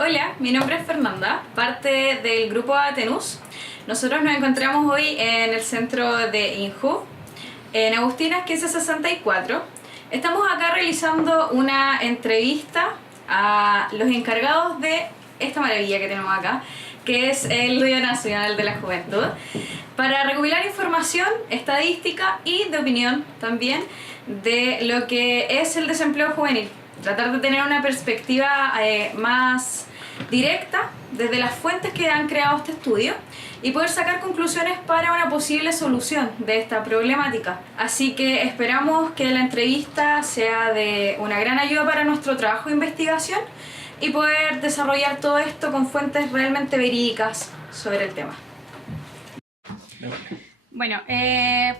Hola, mi nombre es Fernanda, parte del grupo Atenus. Nosotros nos encontramos hoy en el centro de INJU, en Agustinas 1564. Estamos acá realizando una entrevista a los encargados de esta maravilla que tenemos acá, que es el Día Nacional de la Juventud, para recopilar información, estadística y de opinión también de lo que es el desempleo juvenil. Tratar de tener una perspectiva más directa desde las fuentes que han creado este estudio y poder sacar conclusiones para una posible solución de esta problemática. Así que esperamos que la entrevista sea de una gran ayuda para nuestro trabajo de investigación y poder desarrollar todo esto con fuentes realmente verídicas sobre el tema. Bueno,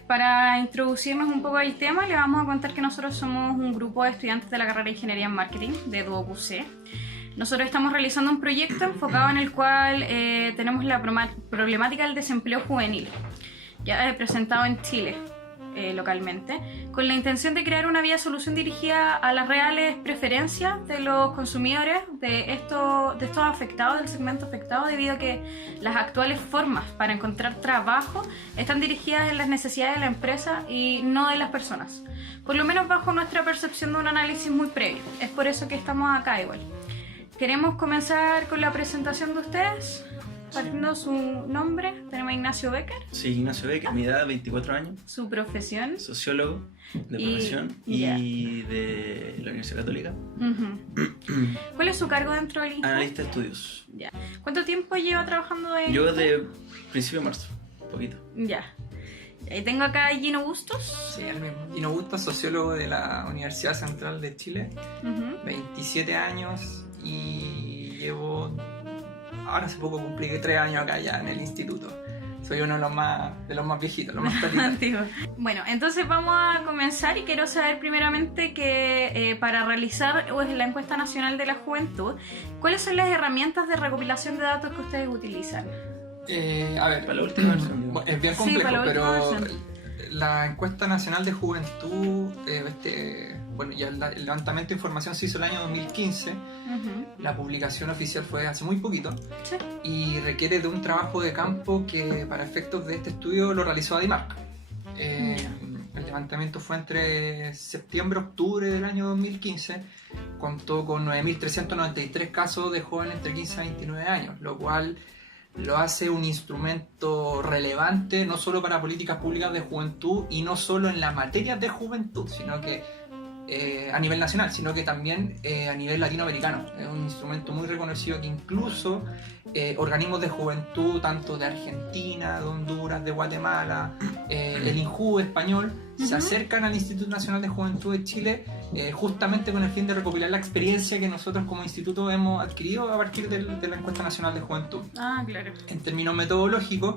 para introducirnos un poco al tema, les vamos a contar que nosotros somos un grupo de estudiantes de la carrera de Ingeniería en Marketing de DuoQC. Nosotros estamos realizando un proyecto enfocado en el cual tenemos la problemática del desempleo juvenil, ya presentado en Chile localmente, con la intención de crear una vía solución dirigida a las reales preferencias de los consumidores de estos afectados, del segmento afectado, debido a que las actuales formas para encontrar trabajo están dirigidas en las necesidades de la empresa y no de las personas, por lo menos bajo nuestra percepción de un análisis muy previo. Es por eso que estamos acá igual. Queremos comenzar con la presentación de ustedes, partiendo su nombre. Tenemos a Ignacio Becker. Sí, Ignacio Becker, mi edad, 24 años. Su profesión. Sociólogo de profesión y de la Universidad Católica. ¿Cuál es su cargo dentro del INJU? Analista de estudios. Ya. ¿Cuánto tiempo lleva trabajando en Yo desde principio de marzo, un poquito. Ya. Y tengo acá a Gino Bustos. Sí, el mismo. Gino Bustos, sociólogo de la Universidad Central de Chile, 27 años y llevo, ahora hace poco cumplí 3 años acá ya en el instituto. Soy uno de los más viejitos, los más antiguos. Bueno, entonces vamos a comenzar y quiero saber primeramente que para realizar la encuesta nacional de la juventud, ¿cuáles son las herramientas de recopilación de datos que ustedes utilizan? A ver, para la última versión. Es bien complejo, sí, pero la encuesta nacional de juventud, bueno, ya el levantamiento de información se hizo el año 2015, la publicación oficial fue hace muy poquito, sí, y requiere de un trabajo de campo que para efectos de este estudio lo realizó Adimark. El levantamiento fue entre septiembre y octubre del año 2015, contó con 9.393 casos de jóvenes entre 15 a 29 años, lo cual lo hace un instrumento relevante no solo para políticas públicas de juventud y no solo en la materia de juventud, sino que a nivel nacional, sino que también a nivel latinoamericano. Es un instrumento muy reconocido que incluso organismos de juventud, tanto de Argentina, de Honduras, de Guatemala, el INJU español, se acercan al Instituto Nacional de Juventud de Chile justamente con el fin de recopilar la experiencia que nosotros como instituto hemos adquirido a partir de la Encuesta Nacional de Juventud. Ah, claro. En términos metodológicos,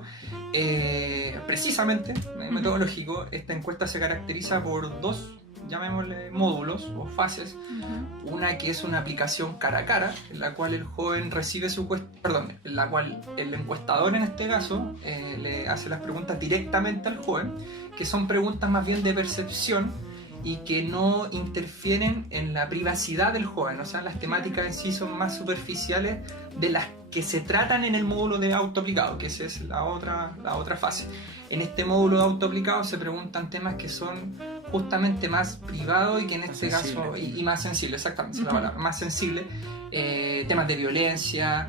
precisamente metodológico, esta encuesta se caracteriza por dos, llamémosle módulos o fases. Una que es una aplicación cara a cara, en la cual el joven recibe en la cual el encuestador en este caso le hace las preguntas directamente al joven, que son preguntas más bien de percepción y que no interfieren en la privacidad del joven, o sea, las temáticas en sí son más superficiales de las que se tratan en el módulo de autoaplicado, que esa es la otra fase. En este módulo de autoaplicado se preguntan temas que son justamente más privados y que en este caso, y más sensibles, exactamente, es la palabra, más sensibles, temas de violencia,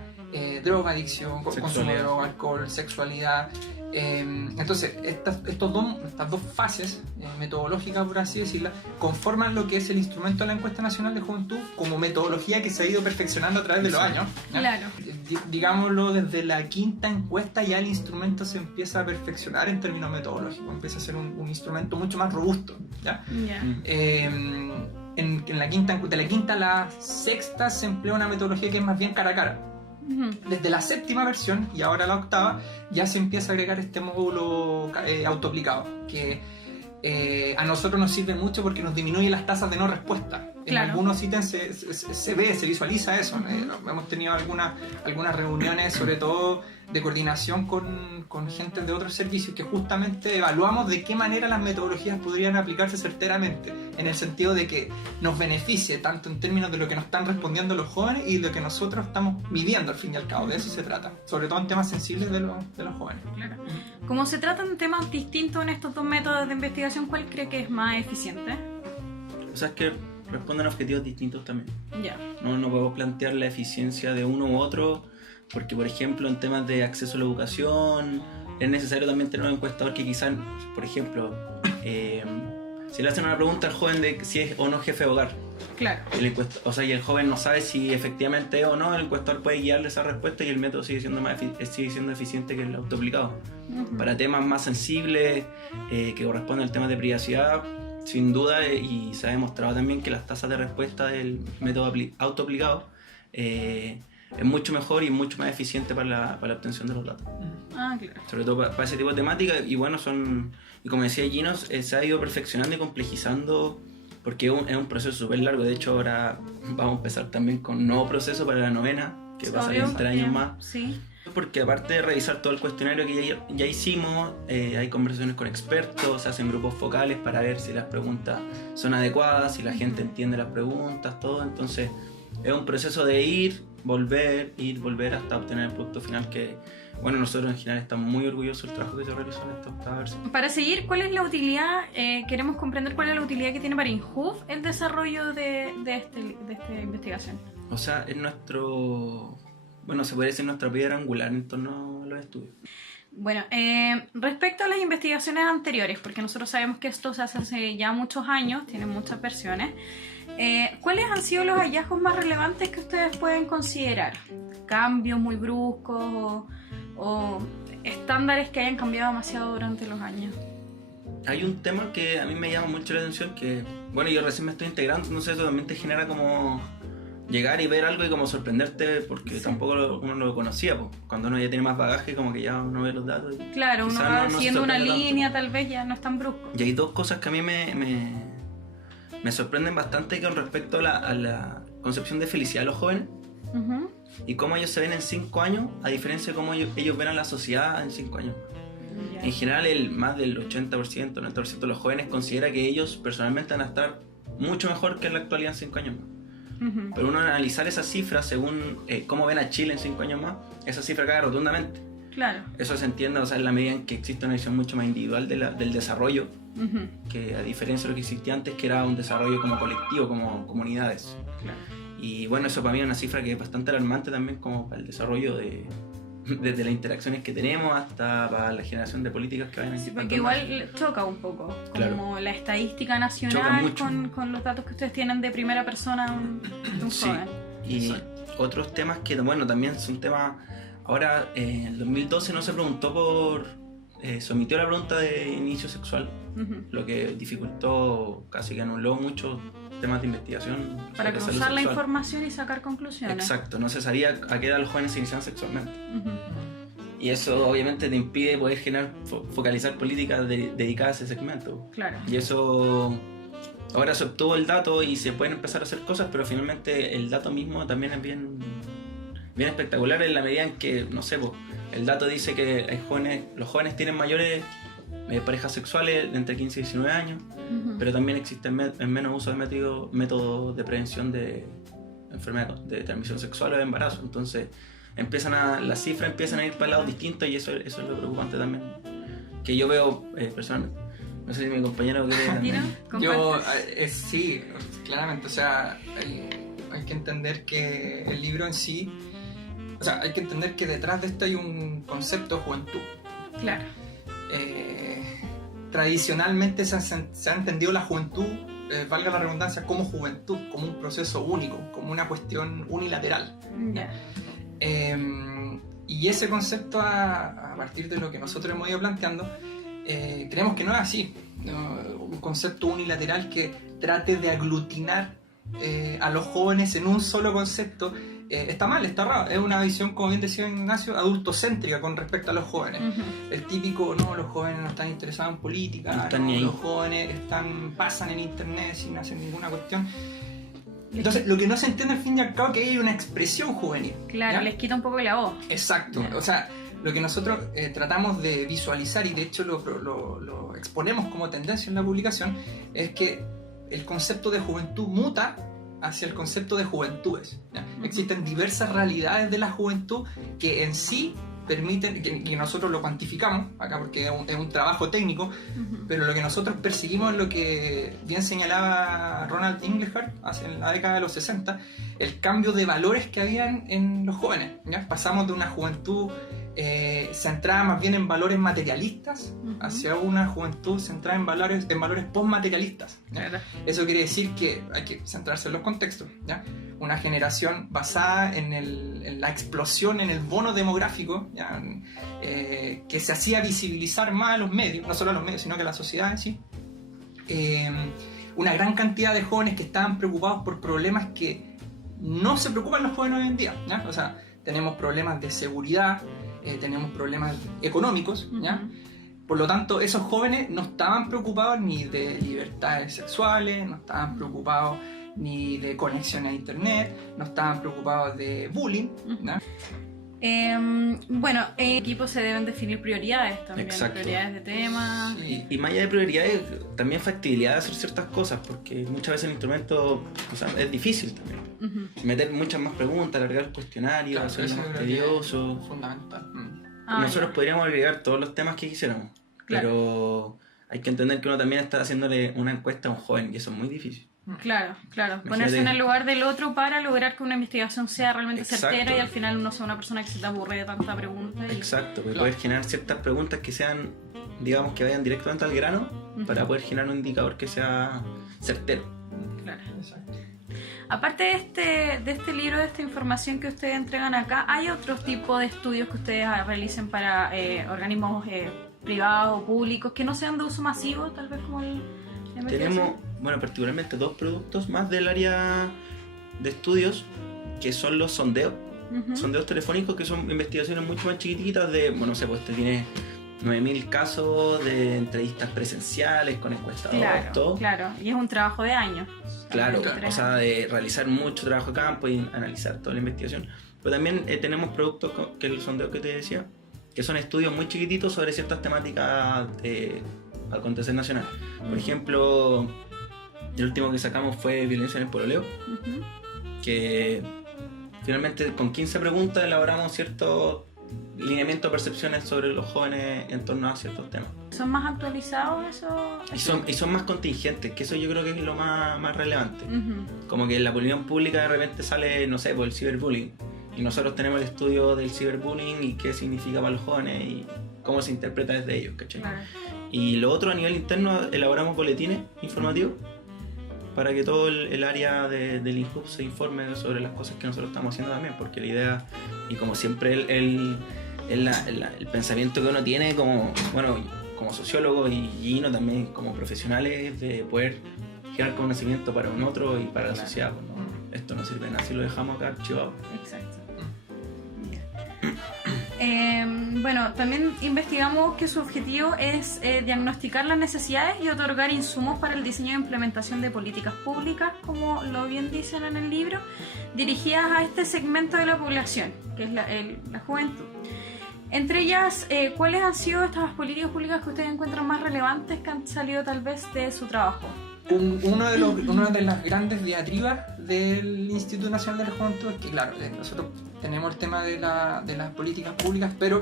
drogadicción, consumo de droga, alcohol, sexualidad. Entonces, estas dos fases metodológicas, por así decirlo, conforman lo que es el instrumento de la Encuesta Nacional de Juventud como metodología que se ha ido perfeccionando a través de los años, ¿ya? Claro. Digámoslo, desde la quinta encuesta ya el instrumento se empieza a perfeccionar en términos metodológicos, empieza a ser un instrumento mucho más robusto, ¿ya? De la quinta a la sexta se emplea una metodología que es más bien cara a cara. Desde la séptima versión y ahora la octava ya se empieza a agregar este módulo autoaplicado que a nosotros nos sirve mucho porque nos disminuye las tasas de no respuesta. En algunos ítems se ve, se visualiza eso. Hemos tenido algunas reuniones, sobre todo de coordinación con gente de otros servicios, que justamente evaluamos de qué manera las metodologías podrían aplicarse certeramente, en el sentido de que nos beneficie tanto en términos de lo que nos están respondiendo los jóvenes y lo que nosotros estamos viviendo al fin y al cabo. De eso se trata, sobre todo en temas sensibles de los jóvenes. Claro. Como se tratan temas distintos en estos dos métodos de investigación, ¿cuál cree que es más eficiente? O sea, es que responden a objetivos distintos también. Ya. No podemos plantear la eficiencia de uno u otro, porque por ejemplo en temas de acceso a la educación es necesario también tener un encuestador que quizás, por ejemplo, si le hacen una pregunta al joven de si es o no jefe de hogar, claro, y el joven no sabe si efectivamente es o no, el encuestador puede guiarle esa respuesta y el método sigue siendo eficiente que el autoaplicado. Para temas más sensibles que corresponden al tema de privacidad, sin duda, y se ha demostrado también que las tasas de respuesta del método autoaplicado es mucho mejor y mucho más eficiente para la obtención de los datos. Claro. Sobre todo para ese tipo de temáticas. Y bueno, y como decía Gino, se ha ido perfeccionando y complejizando, porque es un proceso súper largo. De hecho, ahora vamos a empezar también con un nuevo proceso para la novena, que va a salir en 3 años más. Sí. Porque aparte de revisar todo el cuestionario que ya hicimos, hay conversaciones con expertos, se hacen grupos focales para ver si las preguntas son adecuadas, si la gente entiende las preguntas, todo. Entonces es un proceso de ir, volver hasta obtener el producto final que, bueno, nosotros en general estamos muy orgullosos del trabajo que se realizó en esta octava versión. Para seguir, ¿cuál es la utilidad? Queremos comprender cuál es la utilidad que tiene para INJUV el desarrollo de esta investigación. O sea, es nuestro... Bueno, se puede decir nuestra piedra angular en torno a los estudios. Bueno, respecto a las investigaciones anteriores, porque nosotros sabemos que esto se hace ya muchos años, tiene muchas versiones, ¿cuáles han sido los hallazgos más relevantes que ustedes pueden considerar? ¿Cambios muy bruscos o estándares que hayan cambiado demasiado durante los años? Hay un tema que a mí me llama mucho la atención, que, bueno, yo recién me estoy integrando, no sé, eso también te genera como... llegar y ver algo y como sorprenderte, porque tampoco uno no lo conocía, pues. Cuando uno ya tiene más bagaje, como que ya uno ve los datos. Claro, uno va siguiendo una línea, tal vez ya no es tan brusco. Y hay dos cosas que a mí me sorprenden bastante con respecto a la concepción de felicidad de los jóvenes y cómo ellos se ven en 5 años, a diferencia de cómo ellos ven a la sociedad en 5 años. Yeah. En general, más del 80%, 90% de los jóvenes considera que ellos personalmente van a estar mucho mejor que en la actualidad en 5 años más. Pero uno analizar esa cifra según cómo ven a Chile en 5 años más, esa cifra cae rotundamente. Claro. Eso se entiende, o sea, en la medida en que existe una visión mucho más individual del desarrollo, que a diferencia de lo que existía antes, que era un desarrollo como colectivo, como comunidades. Claro. Y bueno, eso para mí es una cifra que es bastante alarmante también, como para el desarrollo desde las interacciones que tenemos hasta para la generación de políticas que vayan a existir. Porque igual choca un poco, como claro, la estadística nacional con los datos que ustedes tienen de primera persona de un joven. Y otros temas que, bueno, también son temas... Ahora, en el 2012 no se preguntó se omitió la pregunta de inicio sexual, lo que dificultó, casi que anuló muchos temas de investigación. Para cruzar la información y sacar conclusiones. Exacto, no se sabía a qué edad los jóvenes se iniciaban sexualmente. Y eso obviamente te impide poder focalizar políticas dedicadas a ese segmento. Claro. Y eso... Ahora se obtuvo el dato y se pueden empezar a hacer cosas, pero finalmente el dato mismo también es bien espectacular en la medida en que, no sé, el dato dice que los jóvenes tienen mayores parejas sexuales de entre 15 y 19 años, pero también existe menos uso de métodos de prevención de enfermedades de transmisión sexual o de embarazo. Entonces las cifras empiezan a ir para lados distintos y eso es lo preocupante también, que yo veo personalmente. No sé si mi compañero quiere también. Yo, sí, claramente, o sea, hay que entender que el libro en sí, o sea, hay que entender que detrás de esto hay un concepto de juventud. Claro. Tradicionalmente se ha entendido la juventud, valga la redundancia, como juventud, como un proceso único, como una cuestión unilateral. Y ese concepto, a partir de lo que nosotros hemos ido planteando, creemos que no es así. Un concepto unilateral que trate de aglutinar a los jóvenes en un solo concepto está mal, está raro. Es una visión, como bien decía Ignacio, adultocéntrica con respecto a los jóvenes. El típico, no, los jóvenes no están interesados en política, los jóvenes pasan en internet sin hacer ninguna cuestión. Entonces, lo que no se entiende al fin y al cabo es que hay una expresión juvenil. Claro, ¿ya? les quita un poco la voz. Exacto. Ya. O sea, lo que nosotros tratamos de visualizar, y de hecho lo exponemos como tendencia en la publicación, es que el concepto de juventud muta hacia el concepto de juventudes. ¿ya? Existen diversas realidades de la juventud que en sí permiten, que nosotros lo cuantificamos acá porque es un trabajo técnico, pero lo que nosotros perseguimos es lo que bien señalaba Ronald Inglehart en la década de los 60, el cambio de valores que habían en los jóvenes. ¿ya? Pasamos de una juventud centrada más bien en valores materialistas hacia una juventud centrada en valores postmaterialistas. Claro. Eso quiere decir que hay que centrarse en los contextos. ¿ya? Una generación basada en la explosión, en el bono demográfico, ¿ya? Que se hacía visibilizar más a los medios, no solo a los medios, sino que a la sociedad en sí. Una gran cantidad de jóvenes que estaban preocupados por problemas que no se preocupan los jóvenes hoy en día. ¿ya? O sea, tenemos problemas de seguridad, tenemos problemas económicos, ¿ya? Por lo tanto, esos jóvenes no estaban preocupados ni de libertades sexuales, no estaban preocupados ni de conexión a internet, no estaban preocupados de bullying, ¿ya? Bueno, en equipo se deben definir prioridades también, Exacto. prioridades de temas. Sí. Y más allá de prioridades, también factibilidad de hacer ciertas cosas, porque muchas veces el instrumento, o sea, es difícil también. Meter muchas más preguntas, alargar el cuestionario, Claro, hacerlo eso más creo que tedioso. es fundamental. Nosotros Ya. podríamos agregar todos los temas que quisiéramos, Claro. pero hay que entender que uno también está haciéndole una encuesta a un joven y eso es muy difícil. Claro, claro. Imagínate. Ponerse en el lugar del otro para lograr que una investigación sea realmente Exacto. certera y al final uno sea una persona que se te aburre de tanta pregunta. Y... Exacto, porque Claro. puedes generar ciertas preguntas que sean, digamos, que vayan directamente al grano para poder generar un indicador que sea certero. Claro. Exacto. Aparte de este libro, de esta información que ustedes entregan acá, ¿hay otros tipos de estudios que ustedes realicen para organismos privados o públicos que no sean de uso masivo, tal vez como la investigación? Tenemos, bueno, particularmente dos productos más del área de estudios, que son los sondeos. Sondeos telefónicos, que son investigaciones mucho más chiquititas de, bueno, no sé, pues este tiene 9.000 casos de entrevistas presenciales con encuestadores, Claro, todo. claro. Y es un trabajo de años. Claro, Claro. o sea, de realizar mucho trabajo de campo y analizar toda la investigación. Pero también tenemos productos que el sondeo que te decía, que son estudios muy chiquititos sobre ciertas temáticas de acontecer nacional. Por ejemplo, el último que sacamos fue violencia en el pololeo, que finalmente con 15 preguntas elaboramos ciertos lineamientos o percepciones sobre los jóvenes en torno a ciertos temas. ¿Son más actualizados eso? Y son más contingentes, que eso yo creo que es lo más relevante. Como que en la opinión pública de repente sale, no sé, por el ciberbullying. Y nosotros tenemos el estudio del ciberbullying y qué significa para los jóvenes y cómo se interpreta desde ellos, ¿cachai? Claro. Y lo otro, a nivel interno, elaboramos boletines informativos para que todo el área del INJUB se informe sobre las cosas que nosotros estamos haciendo también, porque la idea, y como siempre el pensamiento que uno tiene como, bueno, como sociólogo y Gino también como profesionales, de poder generar conocimiento para un otro y para la sociedad. Pues, ¿no? Esto no sirve de nada si lo dejamos acá archivado. Exacto. Bueno, también investigamos que su objetivo es diagnosticar las necesidades y otorgar insumos para el diseño e implementación de políticas públicas, como lo bien dicen en el libro, dirigidas a este segmento de la población, que es la juventud. Entre ellas, ¿cuáles han sido estas políticas públicas que ustedes encuentran más relevantes que han salido tal vez de su trabajo? Una de las grandes diatribas del Instituto Nacional de la Juventud es que, claro, nosotros tenemos el tema de las políticas públicas, pero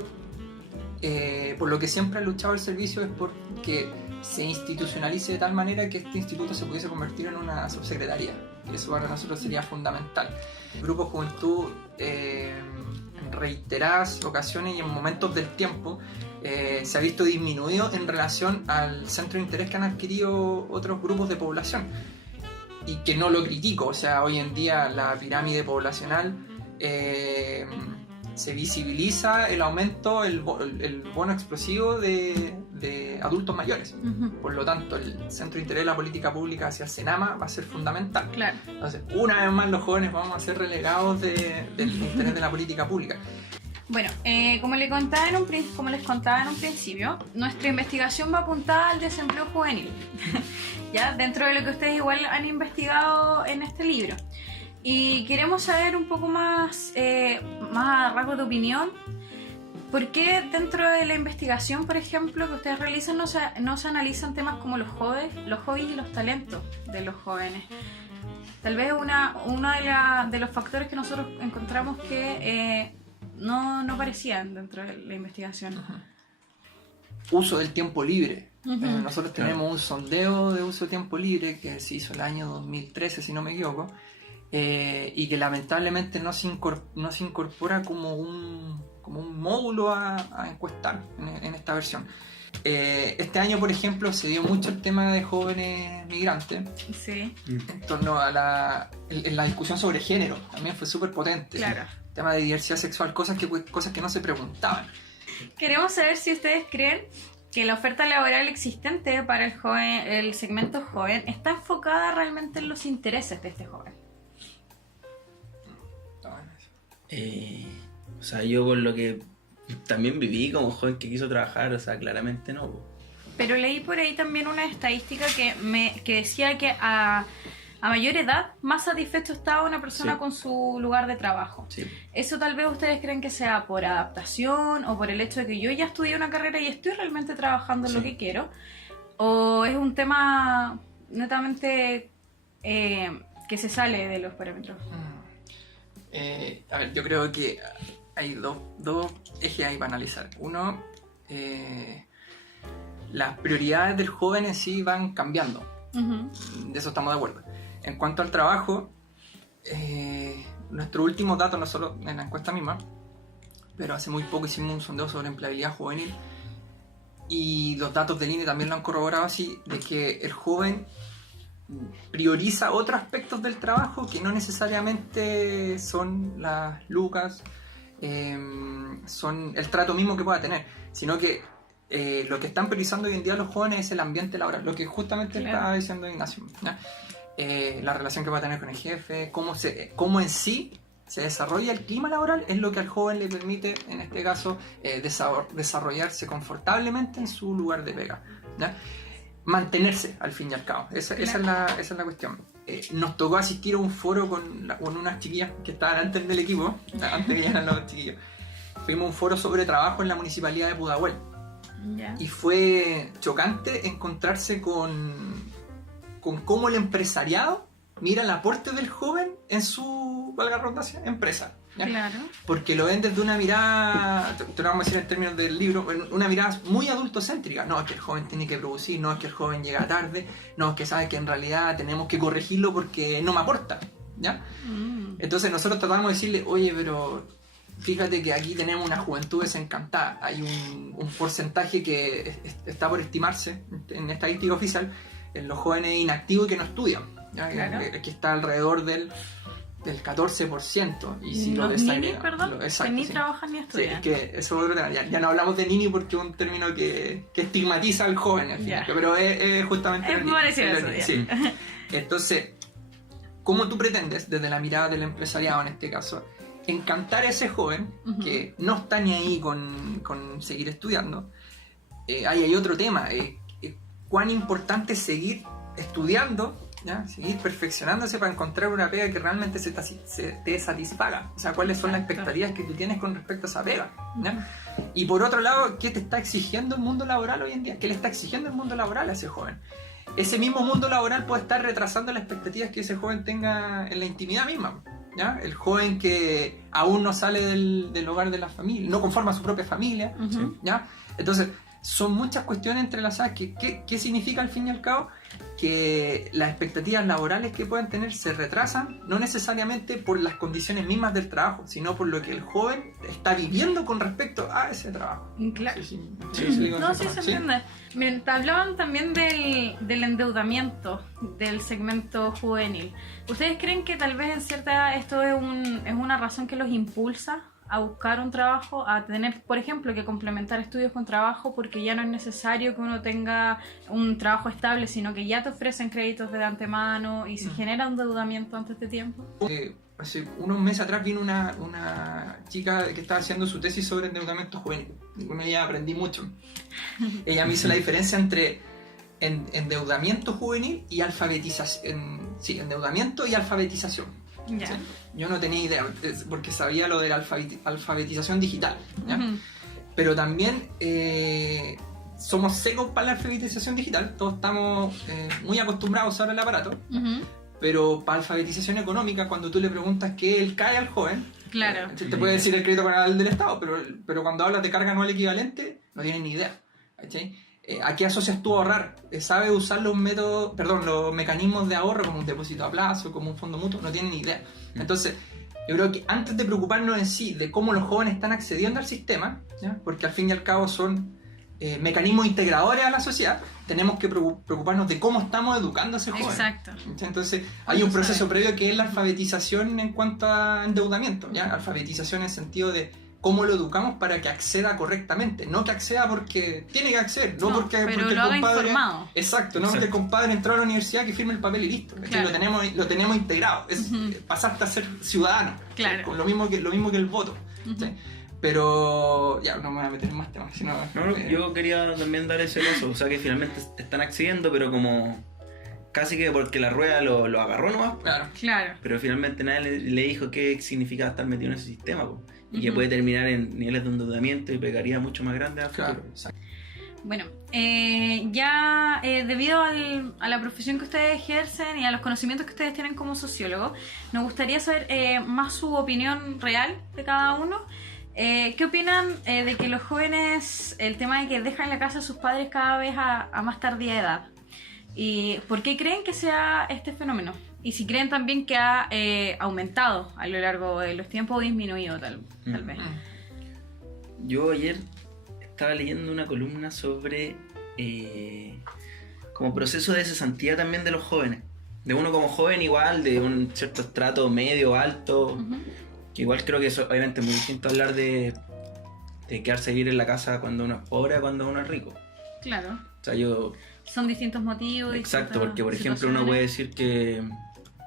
por lo que siempre ha luchado el servicio es porque se institucionalice de tal manera que este instituto se pudiese convertir en una subsecretaría. Eso para nosotros sería fundamental. El Grupo Juventud, en reiteradas ocasiones y en momentos del tiempo, se ha visto disminuido en relación al centro de interés que han adquirido otros grupos de población, y que no lo critico. O sea, hoy en día la pirámide poblacional se visibiliza el aumento, el bono explosivo de adultos mayores. Por lo tanto, el centro de interés de la política pública hacia el Senama va a ser fundamental. Claro. Entonces, una vez más los jóvenes vamos a ser relegados del interés de la política pública. Bueno, como les contaba en un principio, nuestra investigación va apuntada al desempleo juvenil, ¿ya? Dentro de lo que ustedes igual han investigado en este libro. Y queremos saber un poco más, más a rasgos de opinión, ¿por qué dentro de la investigación, por ejemplo, que ustedes realizan no se analizan temas como los hobbies y los talentos de los jóvenes? Tal vez uno de los factores que nosotros encontramos que no aparecían dentro de la investigación. Uso del tiempo libre. Nosotros Claro. tenemos un sondeo de uso de tiempo libre que se hizo el año 2013, si no me equivoco, y que lamentablemente no se incorpora como un módulo a encuestar en esta versión. Este año, por ejemplo, se dio mucho el tema de jóvenes migrantes Sí, en torno a la discusión sobre género. También fue súper potente. claro. El tema de diversidad sexual, cosas que no se preguntaban. Queremos saber si ustedes creen que la oferta laboral existente para el segmento joven está enfocada realmente en los intereses de este joven. O sea, yo por lo que también viví como joven que quiso trabajar, o sea, claramente no. Pero leí por ahí también una estadística que decía que a mayor edad, más satisfecho estaba una persona Sí. con su lugar de trabajo. Sí. ¿Eso tal vez ustedes creen que sea por adaptación o por el hecho de que yo ya estudié una carrera y estoy realmente trabajando en lo Sí. que quiero? ¿O es un tema netamente que se sale de los parámetros? A ver, yo creo que hay dos ejes ahí para analizar. Uno, las prioridades del joven en sí van cambiando. Ujú. De eso estamos de acuerdo. En cuanto al trabajo, nuestro último dato, no solo en la encuesta misma, pero hace muy poco hicimos un sondeo sobre empleabilidad juvenil y los datos del INE también lo han corroborado así, de que el joven prioriza otros aspectos del trabajo que no necesariamente son las lucas, son el trato mismo que pueda tener, sino que lo que están priorizando hoy en día los jóvenes es el ambiente laboral, lo que justamente Claro. estaba diciendo Ignacio, ¿ya? La relación que va a tener con el jefe, cómo en sí se desarrolla el clima laboral es lo que al joven le permite, en este caso, desarrollarse confortablemente en su lugar de pega, ¿ya? Mantenerse al fin y al cabo, esa es la cuestión. Nos tocó asistir a un foro con unas chiquillas que estaban antes del equipo, antes que llegaran los chiquillos. Fuimos a un foro sobre trabajo en la municipalidad de Pudahuel Ya. y fue chocante encontrarse con cómo el empresariado mira el aporte del joven en su, valga la redundancia, empresa, ¿ya? Claro. Porque lo ven desde una mirada, te lo vamos a decir en términos del libro, una mirada muy adultocéntrica. No, es que el joven tiene que producir, no es que el joven llega tarde, no es que sabe que en realidad tenemos que corregirlo porque no me aporta, ¿ya? Entonces nosotros tratamos de decirle, oye, pero fíjate que aquí tenemos una juventud desencantada, hay un porcentaje que está por estimarse en estadística oficial en los jóvenes inactivos que no estudian, ¿ya? Claro. Que está alrededor del 14%. Y si lo Los ninis, desagrega- perdón, exacto, que ni sí. trabajan ni Sí, estudian. es que eso es otro tema. Ya no hablamos de nini porque es un término que estigmatiza al joven, al fin, Ya. pero es justamente... Es lo que- parecido a lo eso, que- ya. sí. Entonces, ¿cómo tú pretendes, desde la mirada del empresariado en este caso, encantar a ese joven Ujú. que no está ni ahí con seguir estudiando? Ahí hay otro tema, cuán importante es seguir estudiando, ¿ya? Seguir perfeccionándose para encontrar una pega que realmente te satisfaga. O sea, cuáles son las Exacto. expectativas que tú tienes con respecto a esa pega, ¿ya? Y por otro lado, ¿qué te está exigiendo el mundo laboral hoy en día? ¿Qué le está exigiendo el mundo laboral a ese joven? Ese mismo mundo laboral puede estar retrasando las expectativas que ese joven tenga en la intimidad misma, ¿ya? El joven que aún no sale del hogar de la familia, no conforma su propia familia, Ujú. ¿ya? Entonces, son muchas cuestiones entrelazadas. ¿Qué significa al fin y al cabo? Que las expectativas laborales que puedan tener se retrasan, no necesariamente por las condiciones mismas del trabajo, sino por lo que el joven está viviendo con respecto a ese trabajo. Claro. Sí, No, sí se entiende. Miren, te hablaban también del endeudamiento del segmento juvenil. ¿Ustedes creen que tal vez en cierta edad esto es una razón que los impulsa a buscar un trabajo, a tener, por ejemplo, que complementar estudios con trabajo, porque ya no es necesario que uno tenga un trabajo estable, sino que ya te ofrecen créditos de antemano y se genera un endeudamiento antes de tiempo? hace unos meses atrás vino una chica que estaba haciendo su tesis sobre endeudamiento juvenil. Y con ella aprendí mucho. Ella me hizo la diferencia entre endeudamiento juvenil y alfabetización. Sí, endeudamiento y alfabetización. Ya. ¿Sí? Yo no tenía idea, porque sabía lo de la alfabetización digital, ¿ya? Pero también somos secos para la alfabetización digital, todos estamos muy acostumbrados a usar el aparato, pero para alfabetización económica, cuando tú le preguntas qué él cae al joven, Claro. te puede decir el crédito canal del Estado, pero cuando hablas de carga anual equivalente, no tienes ni idea. ¿Cachai? ¿A qué asocias tú ahorrar? ¿Sabes usar los mecanismos de ahorro como un depósito a plazo, como un fondo mutuo? No tienen ni idea. Entonces, yo creo que antes de preocuparnos en sí de cómo los jóvenes están accediendo al sistema, ¿ya? Porque al fin y al cabo son mecanismos integradores a la sociedad, tenemos que preocuparnos de cómo estamos educando a ese joven. Exacto. Entonces, hay un proceso previo que es la alfabetización en cuanto a endeudamiento, ¿ya? Alfabetización en el sentido de cómo lo educamos para que acceda correctamente, no que acceda porque tiene que acceder, no porque pero porque lo haga informado. Exacto, no porque el compadre entró a la universidad que firme el papel y listo. Claro. Lo tenemos integrado, pasaste a ser ciudadano. Claro. Con lo mismo que el voto. ¿Sí? Pero ya, no me voy a meter en más temas. Sino, yo quería también dar ese caso, o sea que finalmente están accediendo, pero como casi que porque la rueda lo agarró nomás. Claro. Pero finalmente nadie le dijo qué significaba estar metido en ese sistema, po. Y que puede terminar en niveles de endeudamiento y pegaría mucho más grande a futuro. Bueno, ya debido a la profesión que ustedes ejercen y a los conocimientos que ustedes tienen como sociólogos, nos gustaría saber más su opinión real de cada uno. ¿Qué opinan de que los jóvenes, el tema de que dejan la casa a sus padres cada vez a más tardía edad? ¿Y por qué creen que sea este fenómeno? Y si creen también que ha aumentado a lo largo de los tiempos o disminuido tal vez. Yo ayer estaba leyendo una columna sobre como proceso de cesantía también de los jóvenes. De uno como joven igual, de un cierto estrato medio, alto, que igual creo que eso obviamente es muy distinto a hablar de quedarse a vivir en la casa cuando uno es pobre a cuando uno es rico. Claro. O sea, son distintos motivos. Exacto, porque por ejemplo uno puede decir que,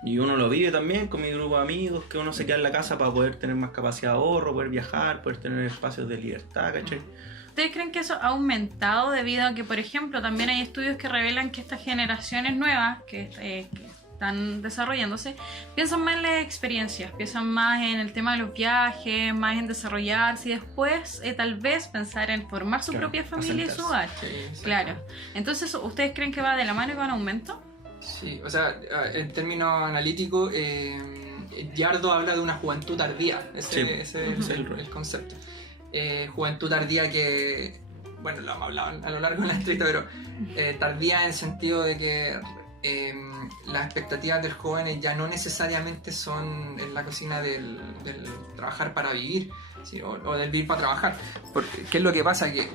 y uno lo vive también con mi grupo de amigos, que uno se queda en la casa para poder tener más capacidad de ahorro, poder viajar, poder tener espacios de libertad, ¿cachai? ¿Ustedes creen que eso ha aumentado debido a que, por ejemplo, también hay estudios que revelan que estas generaciones nuevas que están desarrollándose piensan más en las experiencias, piensan más en el tema de los viajes, más en desarrollarse y después tal vez pensar en formar su propia familia y su hogar? Sí, claro. Entonces, ¿ustedes creen que va de la mano y va en aumento? Sí, o sea, en términos analíticos, Yardo habla de una juventud tardía, ese es el concepto. Juventud tardía que, bueno, lo hemos hablado a lo largo de la entrevista, pero tardía en el sentido de que las expectativas del joven ya no necesariamente son en la cocina del trabajar para vivir, ¿sí? o del vivir para trabajar. Porque, ¿qué es lo que pasa? Que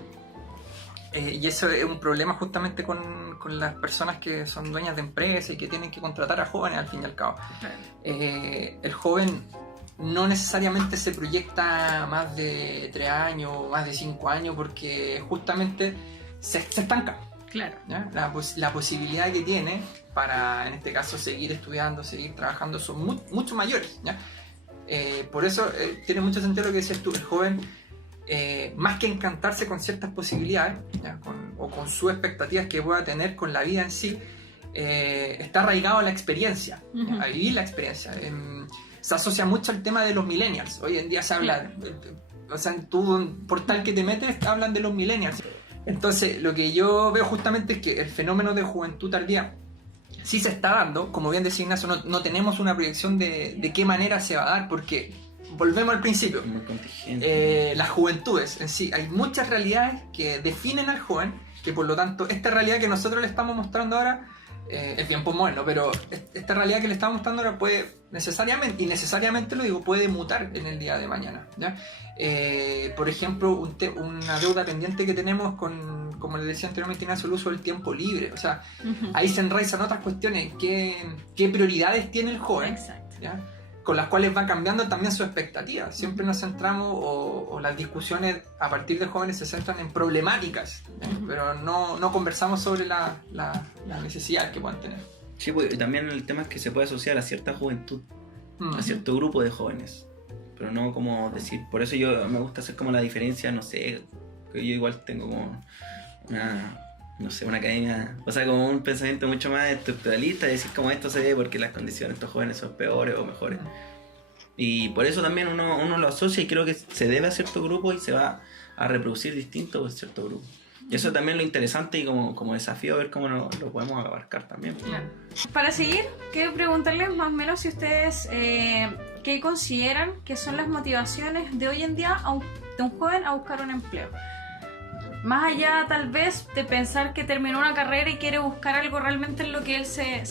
y eso es un problema justamente con las personas que son dueñas de empresas y que tienen que contratar a jóvenes al fin y al cabo. El joven no necesariamente se proyecta más de 3 años, más de 5 años, porque justamente se estanca. Claro. ¿Ya? La posibilidad que tiene para, en este caso, seguir estudiando, seguir trabajando son mucho mayores. ¿Ya? Por eso tiene mucho sentido lo que decías tú, el joven, más que encantarse con ciertas posibilidades, ¿ya? Con sus expectativas que pueda tener con la vida en sí, está arraigado a la experiencia, a vivir la experiencia. Se asocia mucho al tema de los millennials. Hoy en día se habla, o sea, tú, un portal que te metes, hablan de los millennials. Entonces, lo que yo veo justamente es que el fenómeno de juventud tardía sí se está dando. Como bien decía Ignacio, no tenemos una proyección de qué manera se va a dar, porque volvemos al principio. Muy contingente. Las juventudes en sí, hay muchas realidades que definen al joven, que por lo tanto, esta realidad que nosotros le estamos mostrando ahora es bien posmoderno, pero esta realidad que le estamos mostrando ahora puede necesariamente, y necesariamente lo digo, puede mutar en el día de mañana, ¿ya? Por ejemplo, una deuda pendiente que tenemos con, como les decía anteriormente Ignacio, el uso del tiempo libre. O sea, ahí se enraizan otras cuestiones, qué prioridades tiene el joven. Exacto. ¿Ya? Con las cuales van cambiando también sus expectativas. Siempre nos centramos, o las discusiones a partir de jóvenes se centran en problemáticas, pero no conversamos sobre la necesidad que puedan tener. Sí, pues, y también el tema es que se puede asociar a cierta juventud a cierto grupo de jóvenes. Pero no como decir, por eso yo me gusta hacer como la diferencia, no sé, que yo igual tengo como una academia, o sea, como un pensamiento mucho más estructuralista, de decir como esto se ve porque las condiciones de estos jóvenes son peores o mejores. Y por eso también uno lo asocia y creo que se debe a cierto grupo y se va a reproducir distinto en cierto grupo. Y eso también es lo interesante y como desafío ver cómo lo podemos abarcar también. Claro. Para seguir, quiero preguntarles más o menos si ustedes qué consideran que son las motivaciones de hoy en día de un joven a buscar un empleo. Más allá tal vez de pensar que terminó una carrera y quiere buscar algo realmente en lo que él se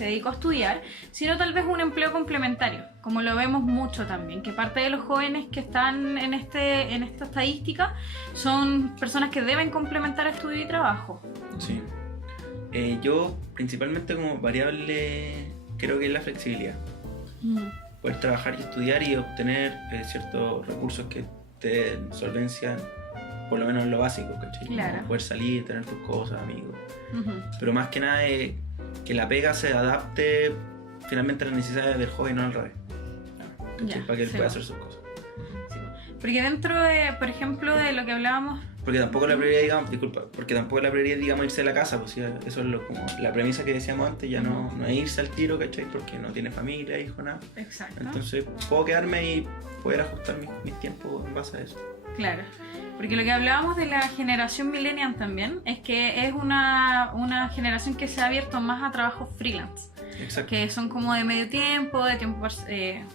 dedicó a estudiar, sino tal vez un empleo complementario, como lo vemos mucho también, que parte de los jóvenes que están en esta estadística son personas que deben complementar estudio y trabajo. Sí. Yo principalmente como variable creo que es la flexibilidad. Poder trabajar y estudiar y obtener ciertos recursos que te den solvencia, por lo menos lo básico, ¿cachai? Claro. Poder salir, tener tus cosas, amigos. Pero más que nada que la pega se adapte finalmente a las necesidades del joven, no al revés. Para que él pueda hacer sus cosas. Sí. Porque dentro de, por ejemplo, de lo que hablábamos... Porque tampoco la prioridad, digamos, irse de la casa, pues sí, eso es como la premisa que decíamos antes, ya no es irse al tiro, ¿cachai? Porque no tiene familia, hijo, nada. Exacto. Entonces puedo quedarme y poder ajustar mis tiempos en base a eso. Claro. Porque lo que hablábamos de la generación millennial también es que es una generación que se ha abierto más a trabajos freelance. Exacto. Que son como de medio tiempo, de tiempo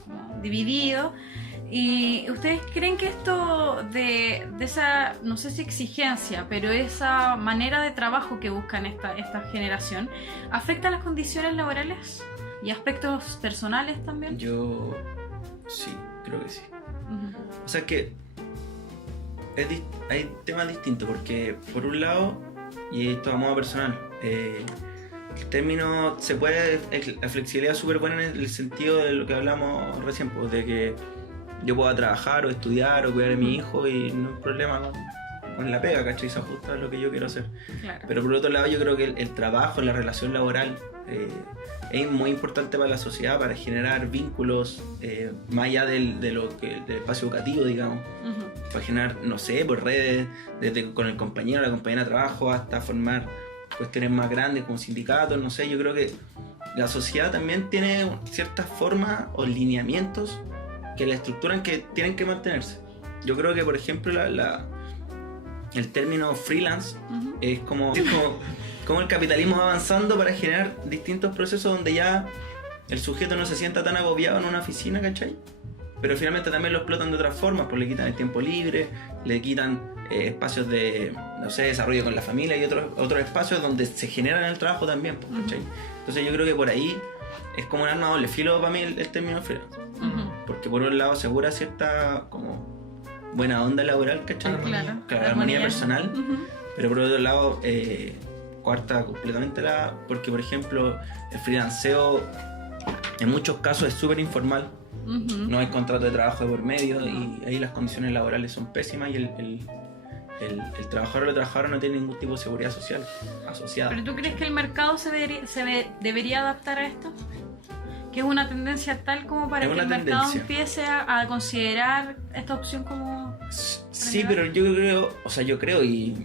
como dividido. ¿Y ustedes creen que esto de esa, no sé si exigencia, pero esa manera de trabajo que buscan esta generación, afecta las condiciones laborales y aspectos personales también? Yo sí, creo que sí. O sea que hay temas distintos porque por un lado, y esto a modo personal, el término la flexibilidad es súper buena en el sentido de lo que hablamos recién, pues, de que yo pueda trabajar o estudiar o cuidar a mi hijo y no hay problema con la pega, ¿cachai? Se ajusta a lo que yo quiero hacer. Claro. Pero por otro lado yo creo que el trabajo, la relación laboral es muy importante para la sociedad, para generar vínculos más allá del espacio educativo, digamos. Para generar, no sé, por redes, desde con el compañero o la compañera de trabajo hasta formar cuestiones más grandes como sindicatos, no sé. Yo creo que la sociedad también tiene ciertas formas o lineamientos que la estructuran que tienen que mantenerse. Yo creo que, por ejemplo, el término freelance es como el capitalismo va avanzando para generar distintos procesos donde ya el sujeto no se sienta tan agobiado en una oficina, ¿cachai? Pero finalmente también lo explotan de otras formas, pues le quitan el tiempo libre, le quitan espacios de, no sé, desarrollo con la familia y otros espacios donde se generan el trabajo también, pues, ¿cachai? Entonces yo creo que por ahí es como un arma doble filo para mí el término freelance. Porque por un lado asegura cierta como buena onda laboral, ¿cachai? Claro, armonía personal. Pero por otro lado cuarta completamente porque por ejemplo el freelanceo en muchos casos es súper informal. No hay contrato de trabajo de por medio y ahí las condiciones laborales son pésimas y el trabajador o la trabajadora no tiene ningún tipo de seguridad social asociada. ¿Pero tú crees que el mercado se debería adaptar a esto? ¿Que es una tendencia tal como para que el mercado empiece a considerar esta opción como... Sí, pero yo creo y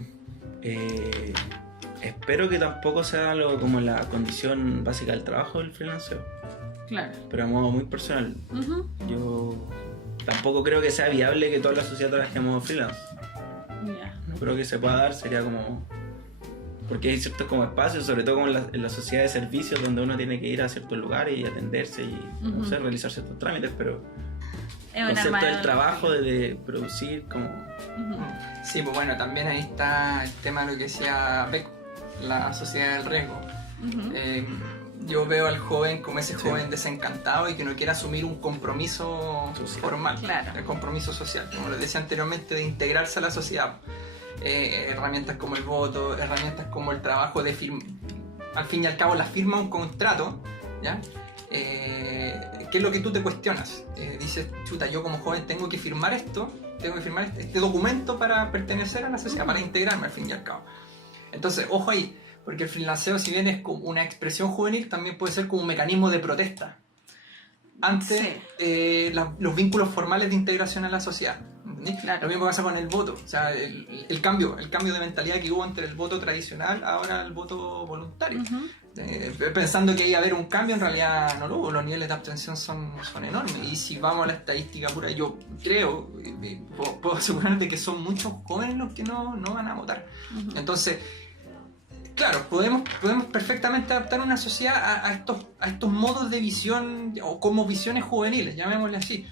espero que tampoco sea como la condición básica del trabajo del freelanceo. Claro. Pero a modo muy personal. Yo tampoco creo que sea viable que toda la sociedad trabaje a modo freelance. No creo que se pueda dar, sería como... Porque hay ciertos como espacios, sobre todo como en la sociedad de servicios, donde uno tiene que ir a ciertos lugares y atenderse y no sé, realizar ciertos trámites, pero el concepto del trabajo, de producir, como... Sí, pues bueno, también ahí está el tema de lo que decía Beck, la sociedad del riesgo. Yo veo al joven como ese joven desencantado y que no quiere asumir un compromiso formal, el compromiso social, como les decía anteriormente, de integrarse a la sociedad. Herramientas como el voto, herramientas como el trabajo de al fin y al cabo la firma un contrato, ¿ya? ¿Qué es lo que tú te cuestionas? Dices, chuta, yo como joven tengo que firmar este documento para pertenecer a la sociedad, para integrarme al fin y al cabo. Entonces, ojo ahí, porque el freelanceo, si bien es como una expresión juvenil, también puede ser como un mecanismo de protesta. ante Sí. los vínculos formales de integración a la sociedad. ¿Entendí? Claro. Lo mismo pasa con el voto. O sea, el cambio de mentalidad que hubo entre el voto tradicional ahora el voto voluntario. Ujú. Pensando que iba a haber un cambio, en realidad no lo hubo. Los niveles de abstención son enormes. Y si vamos a la estadística pura, yo creo, puedo asegurarte que son muchos jóvenes los que no van a votar. Ujú. Entonces, claro, podemos perfectamente adaptar una sociedad a estos modos de visión, o como visiones juveniles, llamémosle así.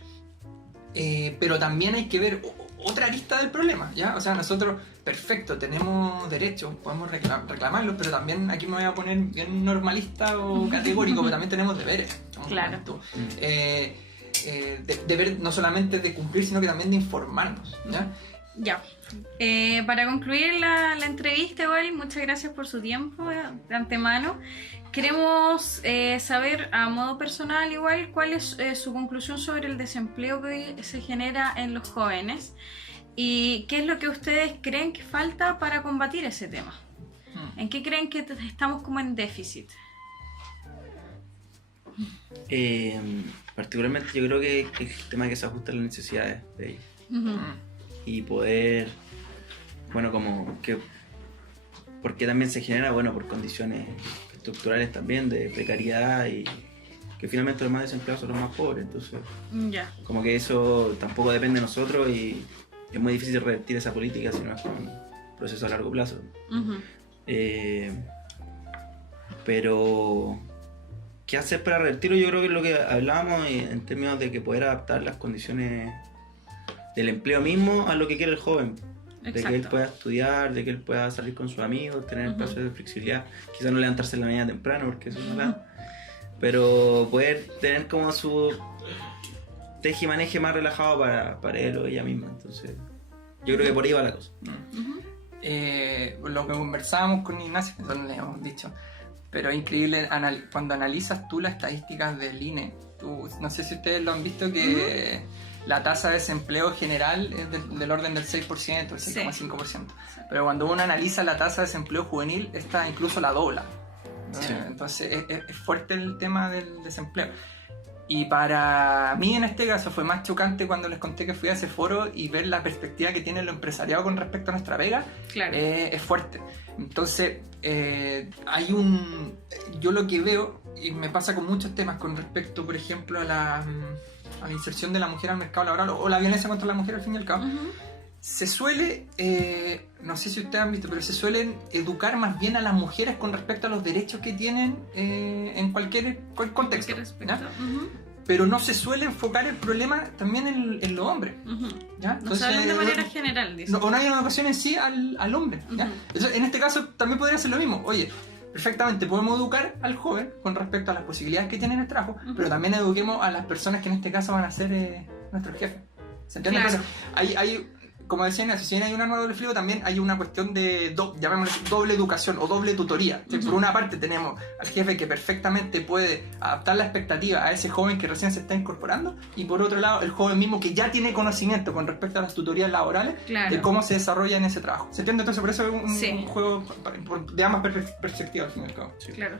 Pero también hay que ver otra arista del problema, ¿ya? O sea, nosotros, perfecto, tenemos derechos, podemos reclamarlos, pero también aquí me voy a poner bien normalista o categórico, pero también tenemos deberes. Claro. Deber no solamente de cumplir, sino que también de informarnos, ¿ya? Ya. Para concluir la entrevista, igual, muchas gracias por su tiempo de antemano. Queremos saber a modo personal, igual, cuál es su conclusión sobre el desempleo que se genera en los jóvenes y qué es lo que ustedes creen que falta para combatir ese tema. ¿En qué creen que estamos como en déficit? Particularmente yo creo que el tema que se ajusta a las necesidades de ellos. Ujú. Y poder, bueno, como que, porque también se genera, bueno, por condiciones estructurales también de precariedad y que finalmente los más desempleados son los más pobres, entonces Ya. como que eso tampoco depende de nosotros y es muy difícil revertir esa política si no es con un proceso a largo plazo. Ujú. Pero ¿qué hacer para revertirlo? Yo creo que es lo que hablábamos en términos de que poder adaptar las condiciones del empleo mismo a lo que quiere el joven. De que él pueda estudiar, de que él pueda salir con sus amigos, tener espacios de flexibilidad, quizás no levantarse en la mañana temprano porque eso no da, pero poder tener como su tejimaneje más relajado para él o ella misma. Entonces yo creo que por ahí va la cosa. Lo que conversábamos con Ignacio, que no le hemos dicho, pero es increíble cuando analizas tú las estadísticas del INE. No sé si ustedes lo han visto, que la tasa de desempleo general es del orden del 6%, el 6,5%. Sí. Pero cuando uno analiza la tasa de desempleo juvenil, esta incluso la dobla. Sí. Entonces es fuerte el tema del desempleo. Y para mí en este caso fue más chocante cuando les conté que fui a ese foro y ver la perspectiva que tiene el empresariado con respecto a nuestra pega. Claro. Es fuerte. Entonces yo lo que veo, y me pasa con muchos temas con respecto, por ejemplo, a la inserción de la mujer al mercado laboral o la violencia contra la mujer al fin y al cabo, se suele, no sé si ustedes han visto, pero se suelen educar más bien a las mujeres con respecto a los derechos que tienen en cualquier contexto. Pero no se suele enfocar el problema también en los hombres. ¿Ya? No se habla de manera general, dice. O no hay una educación en sí al hombre. ¿Ya? Entonces, en este caso también podría ser lo mismo. Oye, perfectamente podemos educar al joven con respecto a las posibilidades que tiene en el trabajo, pero también eduquemos a las personas que en este caso van a ser nuestros jefes. ¿Se entiende? Claro. Hay, como decía Ignacio, si bien hay un arma de doble filo, también hay una cuestión de llamémosle doble educación o doble tutoría. Por una parte tenemos al jefe que perfectamente puede adaptar la expectativa a ese joven que recién se está incorporando, y por otro lado el joven mismo que ya tiene conocimiento con respecto a las tutorías laborales de cómo se desarrolla en ese trabajo. ¿Se entiende? Entonces por eso es un juego de ambas perspectivas al fin y al cabo. Sí. Claro.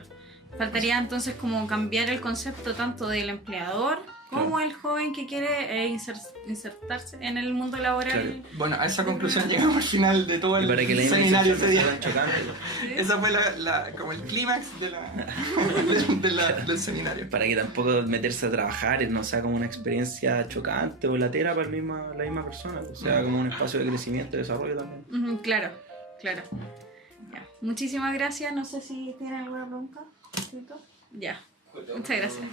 Faltaría entonces como cambiar el concepto tanto del empleador como el joven que quiere insertarse en el mundo laboral. Claro. Bueno, a esa conclusión llegamos al final de todo el para que seminario ese día. ¿Sí? Esa fue como el clímax del seminario. Para que tampoco meterse a trabajar no sea como una experiencia chocante o latera para la misma persona, o sea, como un espacio de crecimiento y desarrollo también. Claro. Ya. Muchísimas gracias. No sé si tienen alguna pregunta. Ya. Muchas gracias.